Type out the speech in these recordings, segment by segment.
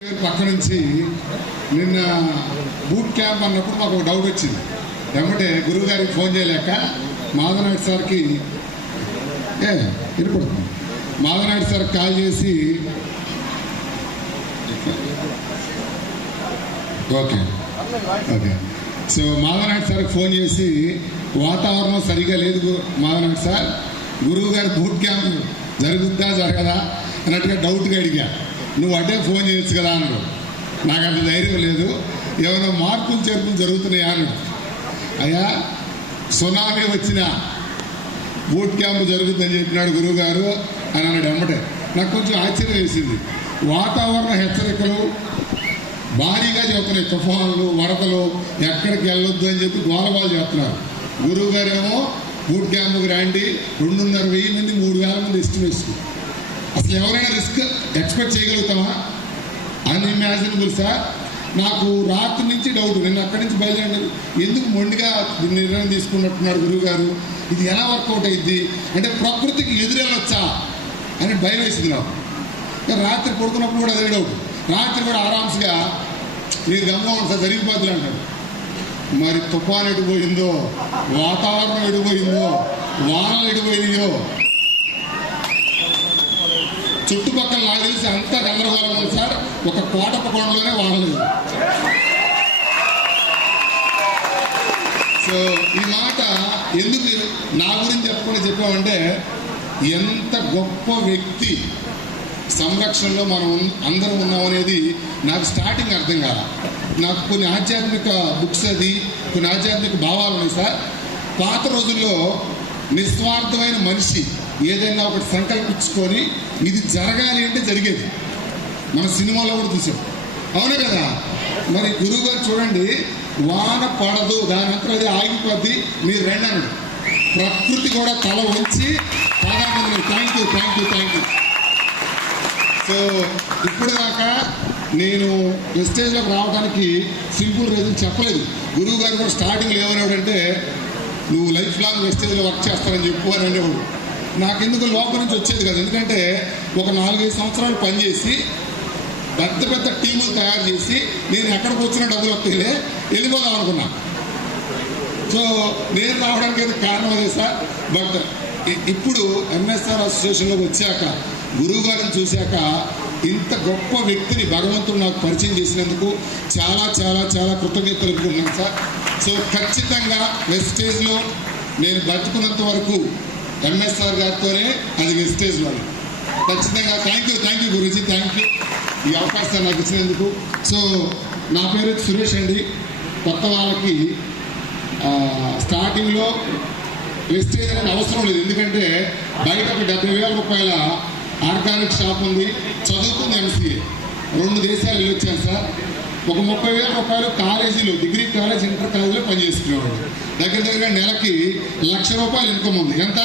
పక్క నుంచి నిన్న బూట్ క్యాంప్ అన్నప్పుడు మాకు ఒక డౌట్ వచ్చింది. ఏమంటే గురువు గారికి ఫోన్ చేయలేక మాధవనాయుడు సార్కి వినపడుతుంది. మాధవనాయుడు సార్కి కాల్ చేసి ఓకే ఓకే సో మాధవనాయుడు సార్కి ఫోన్ చేసి వాతావరణం సరిగా లేదు మాధవనాయుడు సార్, గురువు గారి బూట్ క్యాంప్ జరుగుద్దా జరగదా అన్నట్టుగా డౌట్గా అడిగా. నువ్వు అంటే ఫోన్ చేయొచ్చు కదా అన్నాడు. నాకు అంత ధైర్యం లేదు, ఏమైనా మార్పులు చేర్పులు జరుగుతున్నాయా అన్నాడు. అయ్యా సునామీ వచ్చిన బూట్ క్యాంపు జరుగుతుందని చెప్పినాడు గురువు గారు అని అన్నాడు. వెంబటే నాకు కొంచెం ఆశ్చర్యం వేసింది. వాతావరణ హెచ్చరికలు భారీగా చెప్తున్నాయి, తుఫాన్లు వరదలు ఎక్కడికి వెళ్ళొద్దు అని చెప్పి గోలబాలు చేస్తున్నారు. గురువు గారేమో బూట్ క్యాంపుకి రండి, 2,500 మంది 3,000 మంది ఎస్టిమేషన్. అసలు ఎవరైనా రిస్క్ ఎక్స్పెక్ట్ చేయగలుగుతామా? Unimaginable sir. నాకు రాత్రి నుంచి డౌట్, నిన్న అక్కడి నుంచి బయలుదేరి ఎందుకు మొండిగా నిర్ణయం తీసుకున్నట్టున్నాడు గురువు గారు, ఇది ఎలా వర్కౌట్ అయింది అంటే ప్రకృతికి ఎదురెళ్ళొచ్చా అని భయం వేసింది నాకు. రాత్రి పడుకున్నప్పుడు కూడా అదే డౌట్. రాత్రి కూడా ఆరామ్స్గా మీరు గమ్యం సార్ జరిగిపోతుంది అంటాడు. మరి తుఫాన్ ఎడిపోయిందో, వాతావరణం ఎడిపోయిందో, వానలు ఎడిపోయినాయో, చుట్టుపక్కల నాకు తెలిసి అంతా గందరగోళం ఉంది సార్. ఒక కోటపకొండలోనే వానలేదు. సో ఈ మాట ఎందుకు నా గురించి చెప్పామంటే, ఎంత గొప్ప వ్యక్తి సంరక్షణలో మనం అందరం ఉన్నామనేది నాకు స్టార్టింగ్ అర్థం కాల. నాకు కొన్ని ఆధ్యాత్మిక బుక్స్ కొన్ని ఆధ్యాత్మిక భావాలు ఉన్నాయి సార్. పాత రోజుల్లో నిస్వార్థమైన మనిషి ఏదైనా ఒకటి సంకల్పించుకొని ఇది జరగాలి అంటే జరిగేది. మన సినిమాలో కూడా చూసాం, అవునే కదా. మరి గురువు గారు చూడండి, వాన పడదు, దాని అంతా అది ఆగిపోద్ది, మీరు రండి అన్నాడు. ప్రకృతి కూడా తల వంచి thank you thank you thank you. So ఇప్పుడు దాకా నేను స్టేజ్లోకి రావడానికి సింపుల్ రీజన్ చెప్పలేదు. గురువు గారు కూడా స్టార్టింగ్లో ఏమన్నాడంటే, నువ్వు లైఫ్ లాంగ్ వెస్టేజ్లో వర్క్ చేస్తానని చెప్పు అని అనేవాడు. నాకెందుకు లోపల నుంచి వచ్చేది కదా. ఎందుకంటే ఒక 4-5 సంవత్సరాలు పనిచేసి పెద్ద పెద్ద టీములు తయారు చేసి నేను ఎక్కడికి వచ్చిన డబ్బులు వస్తేనే వెళ్ళిపోదాం అనుకున్నా. సో నేను రావడానికి అయితే కారణం అదే సార్. బట్ ఇప్పుడు ఎంఎస్ఆర్ అసోసియేషన్లోకి వచ్చాక, గురువు గారిని చూశాక, ఇంత గొప్ప వ్యక్తిని భగవంతుడు నాకు పరిచయం చేసినందుకు చాలా చాలా చాలా కృతజ్ఞతలు తెలుపుకున్నాను సార్. సో ఖచ్చితంగా వెస్టేజ్లో నేను బతుకున్నంత వరకు ఎంఎస్ఆర్ గారితోనే అది వెస్టేజ్లో. ఖచ్చితంగా thank you Guruji, thank you ఈ అవకాశాన్ని నాకు ఇచ్చినందుకు. సో నా పేరు సురేష్ అండి. కొత్త వాళ్ళకి స్టార్టింగ్లో వెస్టేజ్ అనేది అవసరం లేదు. ఎందుకంటే బయట ఒక 70,000 రూపాయల ఆర్గానిక్ షాప్ ఉంది, చదువుకుంది ఎంసీఏ, 2 దేశాలు వెళ్ళొచ్చాను సార్. ఒక 30,000 రూపాయలు కాలేజీలో, డిగ్రీ కాలేజ్, ఇంటర్ కాలేజీలో పనిచేసుకునేవాడు. దగ్గర నెలకి ₹1,00,000 ఇన్కమ్ ఉంది. ఎంత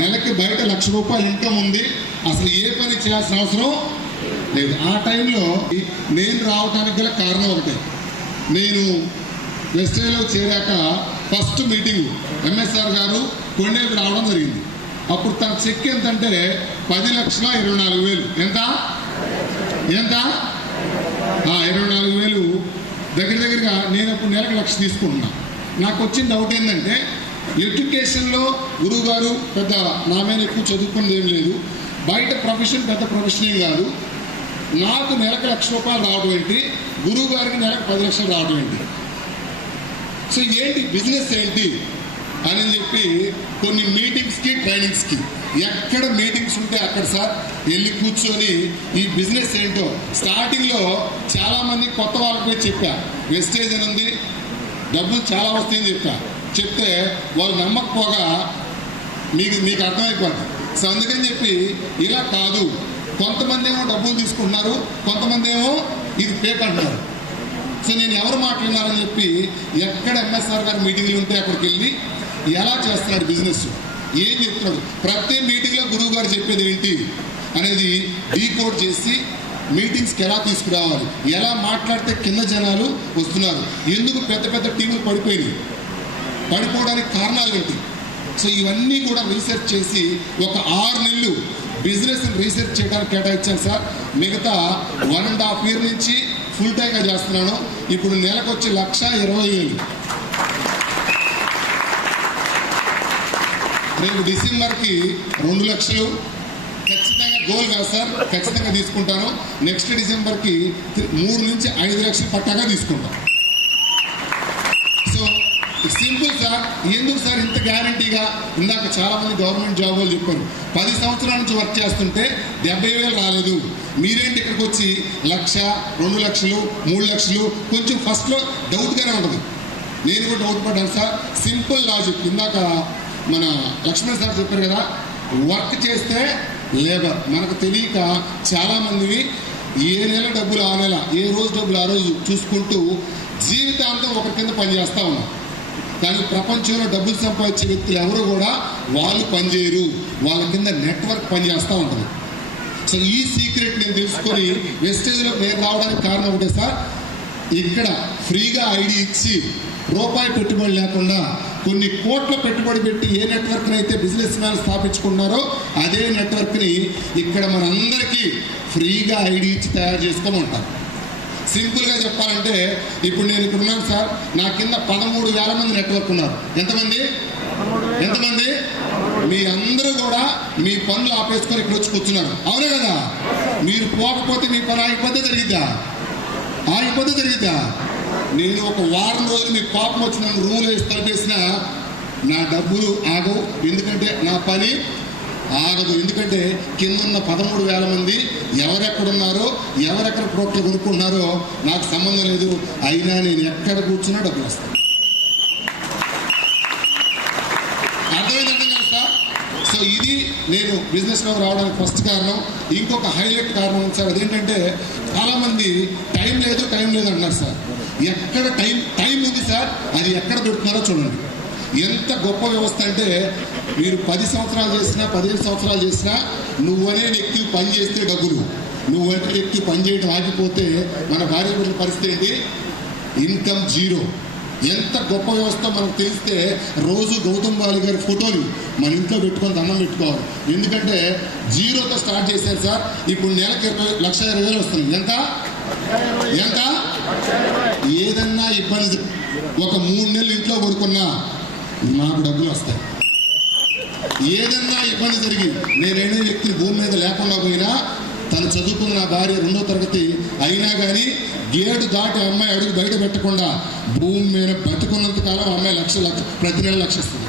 నెలకి బయట ₹1,00,000 ఇన్కమ్ ఉంది. అసలు ఏ పని చేయాల్సిన అవసరం లేదు. ఆ టైంలో నేను రావడానికి గల కారణం ఒకటే. నేను వెస్టేజ్లో చేరాక ఫస్ట్ మీటింగ్ ఎంఎస్ఆర్ గారు కొండేపు రావడం జరిగింది. అప్పుడు తన చెక్ ఎంతంటే 10,24,000. ఎంత 24,000. దగ్గరగా నేను అప్పుడు నెలకు 1,00,000 తీసుకుంటున్నా. నాకు వచ్చిన డౌట్ ఏంటంటే, ఎడ్యుకేషన్లో గురువు గారు పెద్ద నా మీద ఎక్కువ చదువుకున్నది ఏం లేదు, బయట ప్రొఫెషన్ పెద్ద ప్రొఫెషన్ ఏం కాదు. నాకు నెలకు ₹1,00,000 రావడం ఏంటి, గురువు గారికి నెలకు 10 లక్షలు రావడం ఏంటి? సో ఏంటి బిజినెస్ ఏంటి అని చెప్పి కొన్ని మీటింగ్స్కి, ట్రైనింగ్స్కి, ఎక్కడ మీటింగ్స్ ఉంటే అక్కడ సార్ వెళ్ళి కూర్చొని ఈ బిజినెస్ ఏంటో స్టార్టింగ్లో చాలామంది కొత్త వాళ్ళకి చెప్పా. వెస్టేజ్ అని ఉంది, డబ్బులు చాలా వస్తాయని చెప్తే వాళ్ళు నమ్మకపోగా మీకు అర్థమైపోద్ది. సో అందుకని చెప్పి ఇలా కాదు, కొంతమంది ఏమో డబ్బులు తీసుకుంటున్నారు, కొంతమంది ఏమో ఇది ఫేక్ అంటున్నారు. సో నేను ఎవరు మాట్లాడినారని చెప్పి ఎక్కడ ఎంఎస్ఆర్ గారు మీటింగ్లు ఉంటే అక్కడికి వెళ్ళి ఎలా చేస్తున్నాడు బిజినెస్, ఏం చెప్తున్నాడు, ప్రతి మీటింగ్లో గురువు గారు చెప్పేది ఏంటి అనేది డీకోడ్ చేసి మీటింగ్స్కి ఎలా తీసుకురావాలి, ఎలా మాట్లాడితే కింద జనాలు వస్తున్నారు, ఎందుకు పెద్ద పెద్ద టీములు పడిపోవడానికి కారణాలు ఏంటి. సో ఇవన్నీ కూడా రీసెర్చ్ చేసి ఒక 6 నెలలు బిజినెస్ రీసెర్చ్ చేయడానికి కేటాయించాను సార్. మిగతా 1.5 year నుంచి ఫుల్ టైంగా చేస్తున్నాను. ఇప్పుడు నెలకు వచ్చి 1,20,000. రేపు డిసెంబర్కి 2 లక్షలు ఖచ్చితంగా గోల్ కాదు సార్, ఖచ్చితంగా తీసుకుంటాను. నెక్స్ట్ డిసెంబర్కి 3 నుంచి 5 లక్షలు పట్టాగా తీసుకుంటాను. So simple sir. ఎందుకు సార్ ఇంత గ్యారంటీగా? ఇందాక చాలామంది గవర్నమెంట్ జాబ్ వాళ్ళు చెప్పారు 10 సంవత్సరాల నుంచి వర్క్ చేస్తుంటే 70,000 రాలేదు. మీరేంటి ఇక్కడికి వచ్చి 1,00,000, 2 లక్షలు, 3 లక్షలు? కొంచెం ఫస్ట్లో డౌట్గానే ఉంటుంది. నేను కూడా డౌట్ పడ్డాను సార్. Simple logic. ఇందాక మన లక్ష్మణ్ సార్ చెప్పారు కదా, వర్క్ చేస్తే లేబర్. మనకు తెలియక చాలామందివి ఏ నెల డబ్బులు ఆ నెల, ఏ రోజు డబ్బులు ఆ రోజు చూసుకుంటూ జీవితాంతం ఒకరి కింద పనిచేస్తూ ఉన్నాం. కానీ ప్రపంచంలో డబ్బులు సంపాదించే వ్యక్తులు ఎవరు కూడా వాళ్ళు పనిచేయరు, వాళ్ళ కింద నెట్వర్క్ పనిచేస్తూ ఉంటుంది. సో ఈ సీక్రెట్ నేను తెలుసుకొని వెస్టేజ్లో నేను రావడానికి కారణం ఒకటే సార్. ఇక్కడ ఫ్రీగా ఐడి ఇచ్చి రూపాయి పెట్టుబడి లేకుండా కొన్ని కోట్ల పెట్టుబడి పెట్టి ఏ నెట్వర్క్ని అయితే బిజినెస్ మ్యాన్ స్థాపించుకున్నారో అదే నెట్వర్క్ని ఇక్కడ మనందరికీ ఫ్రీగా ఐడి ఇచ్చి తయారు చేసుకోమంటారు. సింపుల్గా చెప్పాలంటే ఇప్పుడు నేను ఇక్కడ ఉన్నాను సార్, నా కింద 13,000 మంది నెట్వర్క్ ఉన్నారు. ఎంతమంది? మీ అందరూ కూడా మీ పనులు ఆపేసుకొని ఇక్కడ వచ్చి కూర్చున్నారు. అవునే కదా? మీరు పోకపోతే మీ పని ఆగిపోతే జరిగిద్దా? నేను ఒక వారం రోజులు మీకు కోపం వచ్చి నన్ను రూమ్లో వేసి తలపేసిన నా డబ్బులు ఆగవు. ఎందుకంటే నా పని ఆగదు. ఎందుకంటే కింద ఉన్న 13,000 మంది ఎవరెక్కడున్నారో, ఎవరెక్కడ ప్రోడక్ట్లు కొనుక్కుంటున్నారో నాకు సంబంధం లేదు. అయినా నేను ఎక్కడ కూర్చున్నా డబ్బులు వస్తాను. అర్థమైందంటే కదా సార్? సో ఇది నేను బిజినెస్లో రావడానికి ఫస్ట్ కారణం. ఇంకొక హైలైట్ కారణం ఉంది సార్. అదేంటంటే చాలామంది టైం లేదు అంటున్నారు సార్. ఎక్కడ టైం ఉంది సార్, అది ఎక్కడ పెడుతున్నారో చూడండి. ఎంత గొప్ప వ్యవస్థ అంటే మీరు 10 సంవత్సరాలు చేసినా 15 సంవత్సరాలు చేసినా నువ్వనే వ్యక్తి పని చేస్తే డబ్బులు, నువ్వంటే వ్యక్తి పని చేయడం ఆగిపోతే మన భార్య బిడ్డల పరిస్థితి ఏంటి? Income zero. ఎంత గొప్ప వ్యవస్థ మనకు తెలిస్తే రోజు గౌతమ్ బాలి గారి ఫోటోలు మన ఇంట్లో పెట్టుకొని దండం పెట్టుకోవాలి. ఎందుకంటే జీరోతో స్టార్ట్ చేశారు సార్. ఇప్పుడు నెలకి 1,20,000 వస్తుంది. ఎంత? ఏదన్నా ఇబ్బంది, ఒక 3 నెలలు ఇంట్లో పడుకున్నా నాకు డబ్బులు వస్తాయి. ఏదన్నా ఇబ్బంది జరిగి నేనేనే వ్యక్తిని భూమి మీద లేకుండా పోయినా, తను చదువుకున్న నా భార్య 2వ తరగతి అయినా కానీ గేటు దాటి అమ్మాయి అడుగు బయట పెట్టకుండా భూమి మీద బతుకున్నంత కాలం అమ్మాయి ప్రతి నెల 1,00,000 ఇస్తుంది.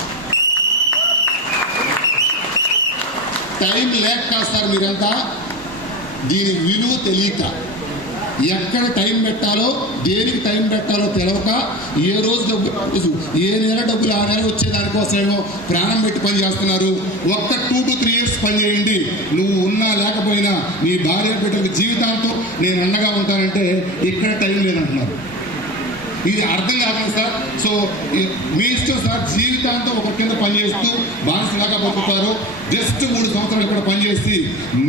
టైం లేక కాదు సార్ మీరంతా, దీని విలువ తెలియక, ఎక్కడ టైం పెట్టాలో, దేనికి టైం పెట్టాలో తెలవక, ఏ రోజు డబ్బులు, ఏ నెల డబ్బులు ఆ నెల వచ్చే దానికోసమేమో ప్రాణం పెట్టి పని చేస్తున్నారు. ఒక్క 2 to 3 years పని చేయండి, నువ్వు ఉన్నా లేకపోయినా నీ భార్య బిడ్డలకు జీవితాంతం నేను అండగా ఉంటానంటే ఇక్కడ టైం లేదంటున్నారు. ఇది అర్థం కాదు సార్. సో మీ ఇష్టం సార్. జీవితాంతం ఒక కింద పనిచేస్తూ బానిసలాగా బతుకుతారు. జస్ట్ 3 సంవత్సరాలు ఇక్కడ పనిచేసి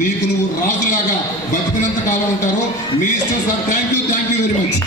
నీకు నువ్వు రాజులాగా బతికినంత కాలం ఉంటారు. మీ ఇష్టం sir. Thank you very much.